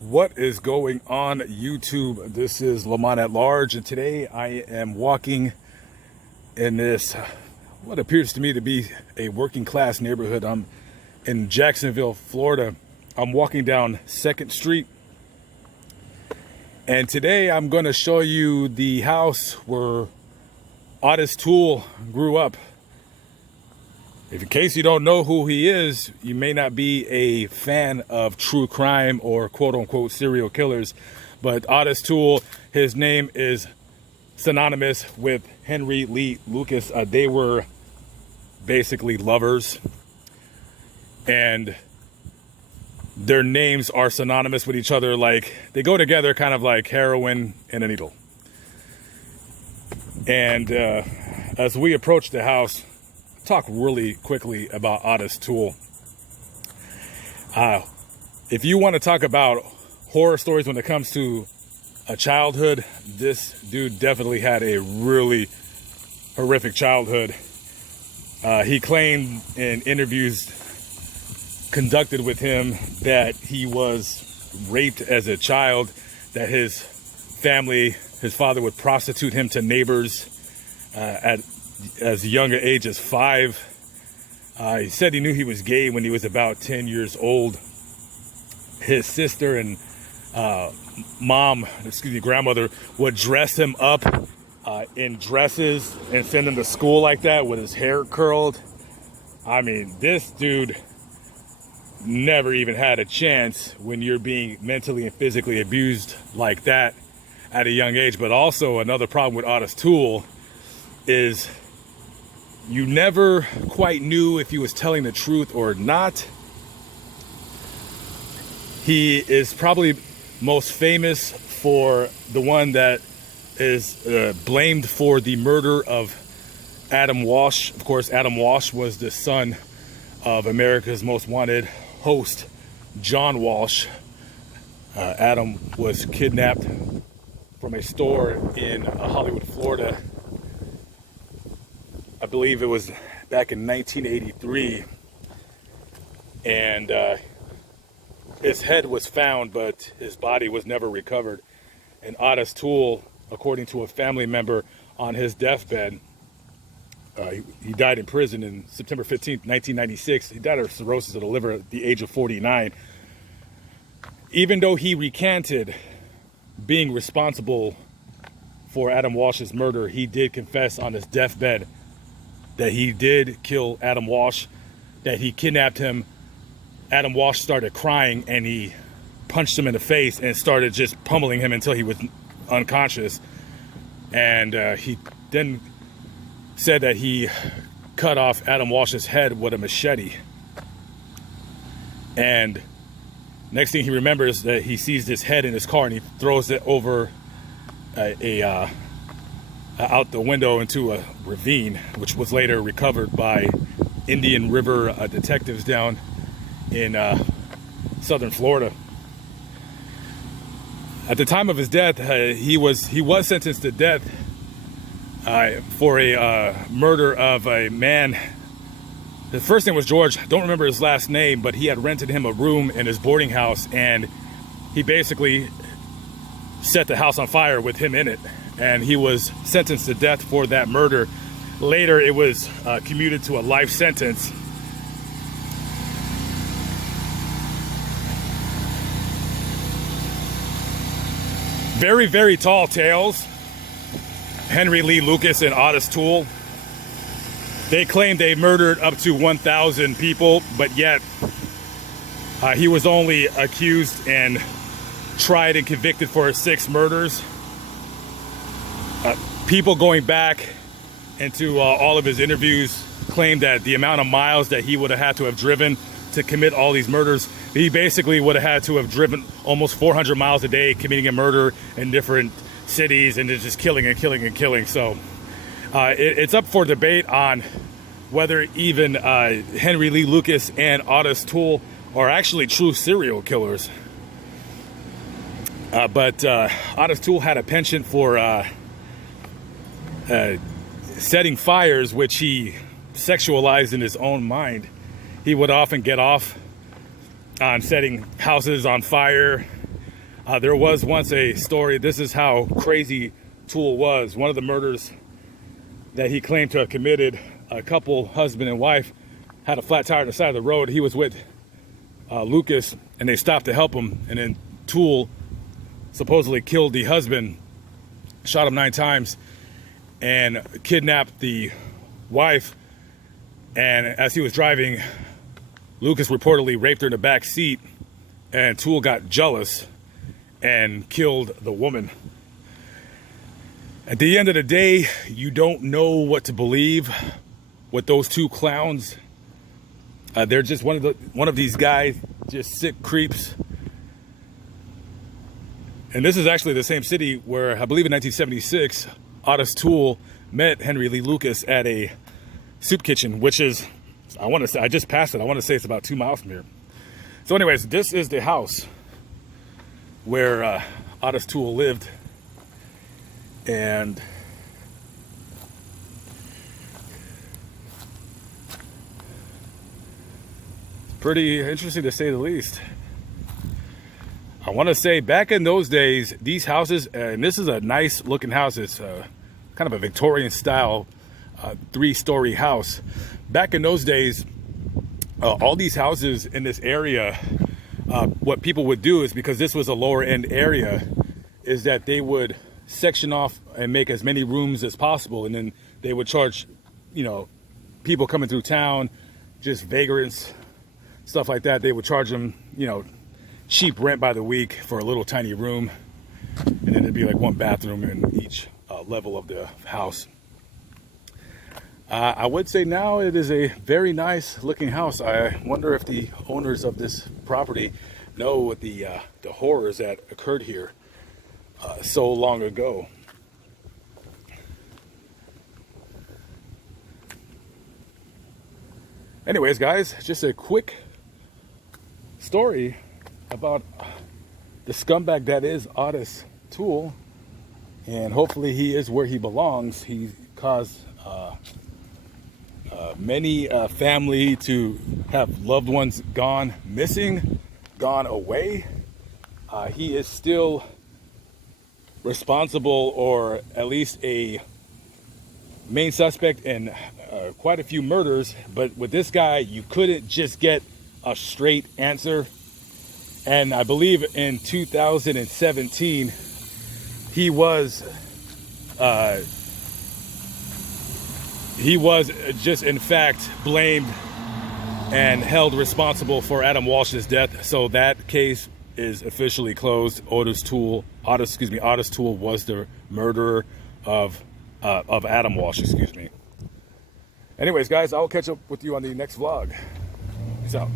What is going on YouTube? This is Lamont at large, and today I am walking in this what appears to me to be a working class neighborhood. I'm in Jacksonville, Florida. I'm walking down 2nd Street, and today I'm going to show you the house where Otis Toole grew up. If in case you don't know who he is, you may not be a fan of true crime or quote-unquote serial killers, but Otis Toole, his name is synonymous with Henry Lee Lucas. They were basically lovers, and their names are synonymous with each other. Like, they go together kind of like heroin and a needle. And as we approach the house, talk really quickly about Otis Toole. If you want to talk about horror stories when it comes to a childhood, this dude definitely had a really horrific childhood. He claimed in interviews conducted with him that he was raped as a child, that his family, his father would prostitute him to neighbors at as young an age as 5. He said he knew he was gay when he was about 10 years old. His sister and grandmother would dress him up in dresses and send him to school like that with his hair curled. I mean, this dude never even had a chance when you're being mentally and physically abused like that at a young age. But also another problem with Otis Toole is you never quite knew if he was telling the truth or not. He is probably most famous for the one that is blamed for the murder of Adam Walsh. Of course, Adam Walsh was the son of America's Most Wanted host, John Walsh. Adam was kidnapped from a store in Hollywood, Florida. I believe it was back in 1983, and his head was found, but his body was never recovered. And Otis Toole, according to a family member on his deathbed, he died in prison in September 15th, 1996. He died of cirrhosis of the liver at the age of 49. Even though he recanted being responsible for Adam Walsh's murder, he did confess on his deathbed that he did kill Adam Walsh, that he kidnapped him. Adam Walsh started crying, and he punched him in the face and started just pummeling him until he was unconscious. And he then said that he cut off Adam Walsh's head with a machete. And next thing he remembers, that he sees this head in his car, and he throws it over out the window into a ravine, which was later recovered by Indian River detectives down in southern Florida. At the time of his death, he was sentenced to death for a murder of a man. His first name was George. I don't remember his last name, but he had rented him a room in his boarding house, and he basically set the house on fire with him in it. And he was sentenced to death for that murder. Later, it was commuted to a life sentence. Very, very tall tales. Henry Lee Lucas and Otis Toole. They claim they murdered up to 1,000 people, but yet he was only accused and tried and convicted for 6 murders. People going back into all of his interviews claim that the amount of miles that he would have had to have driven to commit all these murders, he basically would have had to have driven almost 400 miles a day committing a murder in different cities and just killing and killing and killing. So it's up for debate on whether even Henry Lee Lucas and Otis Toole are actually true serial killers. But Otis Toole had a penchant for setting fires, which he sexualized in his own mind. He would often get off on setting houses on fire, There was once a story. This is how crazy Toole was. One of the murders that he claimed to have committed, a couple, husband and wife, had a flat tire on the side of the road. He was with Lucas, and they stopped to help him. And then Toole supposedly killed the husband, shot him 9 times, and kidnapped the wife. And as he was driving, Lucas reportedly raped her in the back seat, and Toole got jealous and killed the woman. At the end of the day, you don't know what to believe with those 2 clowns. They're just one of these guys, just sick creeps. And this is actually the same city where, I believe in 1976, Otis Toole met Henry Lee Lucas at a soup kitchen, which is, I just passed it. I want to say it's about 2 miles from here. So anyways, this is the house where Otis Toole lived. And pretty interesting to say the least. I want to say back in those days, these houses, and this is a nice looking house. It's kind of a Victorian style 3-story house. Back in those days, all these houses in this area, what people would do is, because this was a lower end area, is that they would section off and make as many rooms as possible, and then they would charge, people coming through town, just vagrants, stuff like that. They would charge them, cheap rent by the week for a little tiny room, and then it'd be like 1 bathroom in each level of the house. I would say now it is a very nice looking house. I wonder if the owners of this property know the horrors that occurred here so long ago. Anyways, guys, just a quick story about the scumbag that is Otis Toole, and hopefully he is where he belongs. He caused many family to have loved ones gone missing, gone away. He is still responsible, or at least a main suspect in quite a few murders. But with this guy, you couldn't just get a straight answer. And I believe in 2017, he was just in fact blamed and held responsible for Adam Walsh's death. So that case is officially closed. Otis Toole was the murderer of Adam Walsh, Anyways, guys, I'll catch up with you on the next vlog. Peace out.